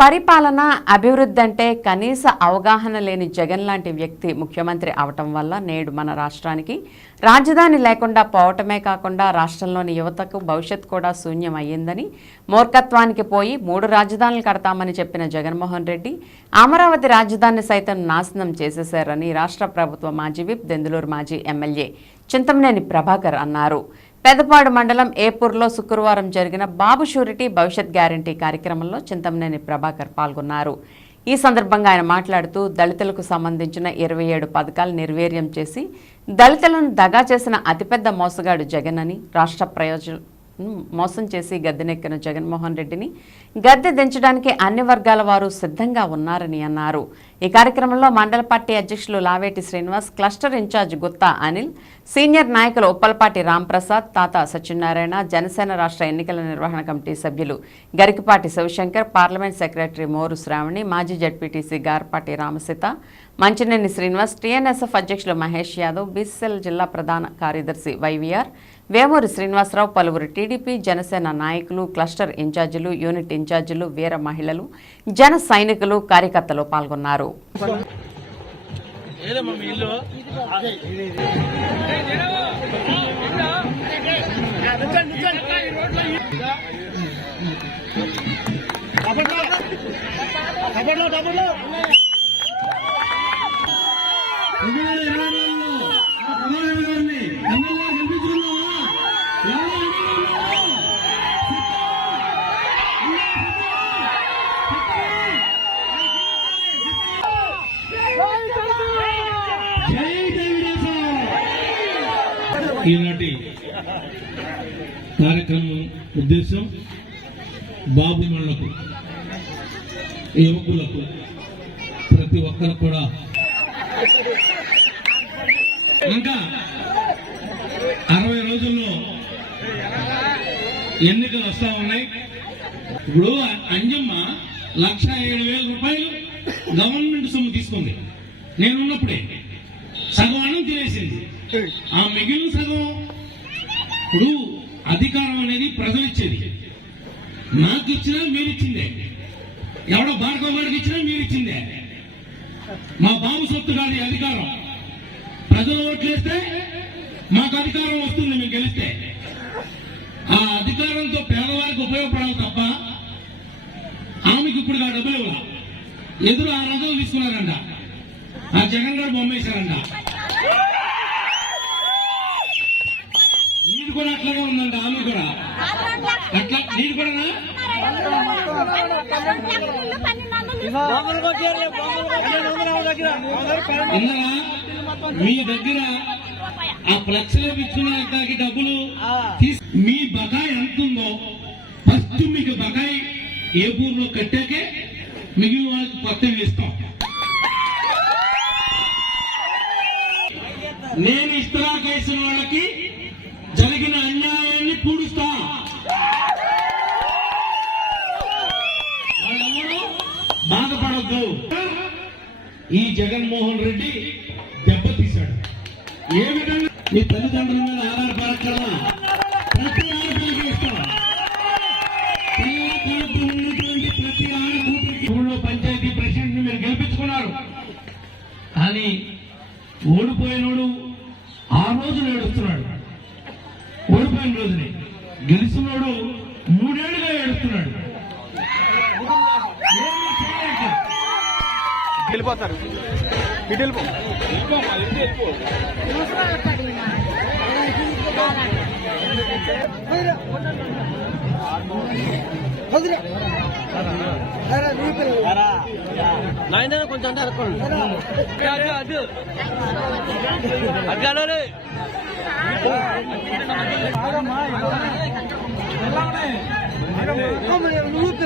పరిపాలన అభివృద్ధి అంటే కనీస అవగాహన లేని జగన్ లాంటి వ్యక్తి ముఖ్యమంత్రి అవటం వల్ల నేడు మన రాష్ట్రానికి రాజధాని లేకుండా పోవటమే కాకుండా రాష్ట్రంలోని యువతకు భవిష్యత్ కూడా శూన్యం అయ్యిందని మూర్ఖత్వానికి పోయి మూడు రాజధానులు కడతామని చెప్పిన జగన్మోహన్ రెడ్డి అమరావతి రాజధాని సైతం నాశనం చేసేశారని రాష్ట్ర ప్రభుత్వ మాజీ విప్ దెందులూరు మాజీ ఎమ్మెల్యే చింతమనేని ప్రభాకర్ అన్నారు. పెదపాడు మండలం ఏపూర్లో శుక్రవారం జరిగిన బాబు షూరిటీ భవిష్యత్ గ్యారంటీ కార్యక్రమంలో చింతమనేని ప్రభాకర్ పాల్గొన్నారు. ఈ సందర్భంగా ఆయన మాట్లాడుతూ దళితులకు సంబంధించిన ఇరవై ఏడు పథకాలు నిర్వీర్యం చేసి దళితులను దగా చేసిన అతిపెద్ద మోసగాడు జగన్ అని రాష్ట్ర ప్రయోజన మోసం చేసి గద్దెనెక్కిన జగన్మోహన్ రెడ్డిని గద్దె దించడానికి అన్ని వర్గాల వారు సిద్ధంగా ఉన్నారని అన్నారు. ఈ కార్యక్రమంలో మండల పార్టీ అధ్యక్షులు Laveti Srinivas cluster incharge Gutta Anil senior నాయకులు ఉప్పలపాటి రాంప్రసాద్ తాత సత్యనారాయణ జనసేన రాష్ట్ర ఎన్నికల నిర్వహణ కమిటీ సభ్యులు గరికపాటి శివశంకర్ పార్లమెంట్ సెక్రటరీ మోరు శ్రావణి మాజీ జడ్పీటీసీ గార్పాటి రామసీత మంచినేని శ్రీనివాస్ టీఎన్ఎస్ఎఫ్ అధ్యక్షులు మహేష్ యాదవ్ బీసీసీఎల్ జిల్లా ప్రధాన కార్యదర్శి వైవీఆర్ వేమూరి శ్రీనివాసరావు పలువురు టీడీపీ జనసేన నాయకులు క్లస్టర్ ఇన్ఛార్జీలు యూనిట్ ఇన్ఛార్జీలు వీర మహిళలు జన సైనికులు కార్యకర్తలు పాల్గొన్నారు. డబ్బులు ఈనాటి కార్యక్రమం ఉద్దేశం బాబుమణులకు యువకులకు ప్రతి ఒక్కరు కూడా. ఇంకా అరవై రోజుల్లో ఎన్నికలు వస్తా ఉన్నాయి. ఇప్పుడు అంజమ్మ లక్ష ఏడు వేల రూపాయలు గవర్నమెంట్ సొమ్ము తీసుకుంది. నేనున్నప్పుడే సగం అన్నం తినేసి ఆ మిగిలిన సగం ఇప్పుడు అధికారం అనేది ప్రజలు ఇచ్చేది నాకు ఇచ్చినా మీరిచ్చిందే. ఎవడో భార్గవ గారికి ఇచ్చినా మీరిచ్చిందే. మా బాబు సొత్తు కాదు అధికారం. ప్రజలు ఓట్లేస్తే మాకు అధికారం వస్తుంది మేము గెలిస్తే. ఆ అధికారంతో పేదవారికి ఉపయోగపడాలి తప్ప ఆమెకి ఇప్పుడు ఆ డబ్బులు ఎదురు ఆ రథం తీసుకున్నారంట. ఆ జగన్ గారు బొమ్మేశారంట నీది కూడా అట్లాగే ఉందంట ఆమె కూడా. అట్లా నీళ్ళు కూడా మీ దగ్గర ఆ ఫ్లెక్స్ ఇచ్చుకునే దానికి డబ్బులు మీ బకాయి ఎంత ఉందో ఫస్ట్ మీకు బకాయి ఏ ఊర్లో కట్టాకే మిగిలిన వాళ్ళకి కొత్తగా ఇస్తాం. నేను ఇస్తరా కేసిన వాళ్ళకి ఈ జగన్మోహన్ రెడ్డి దెబ్బతీశాడు ఏ విధంగా మీ తల్లిదండ్రుల మీద ఆధారపడక్కర్లా? ప్రతి ఆడపిల్లకి ఇస్తాం. ఉన్నటువంటి ప్రతి ఆడకూతురికి ఊళ్ళో పంచాయతీ ప్రెసిడెంట్ మీరు గెలిపించుకున్నారు. కానీ ఓడిపోయినోడు ఆ రోజు ఏడుస్తున్నాడు. ఓడిపోయిన రోజుని గెలిచినోడు మూడేళ్ళుగా ఏడుస్తున్నాడు. వెళ్ళిపోతారు ఇటు వెళ్ళిపో నాయన కొంచెం అంటే అనుకోండి అడ్డు అడ్డు అడ్డు నువ్వు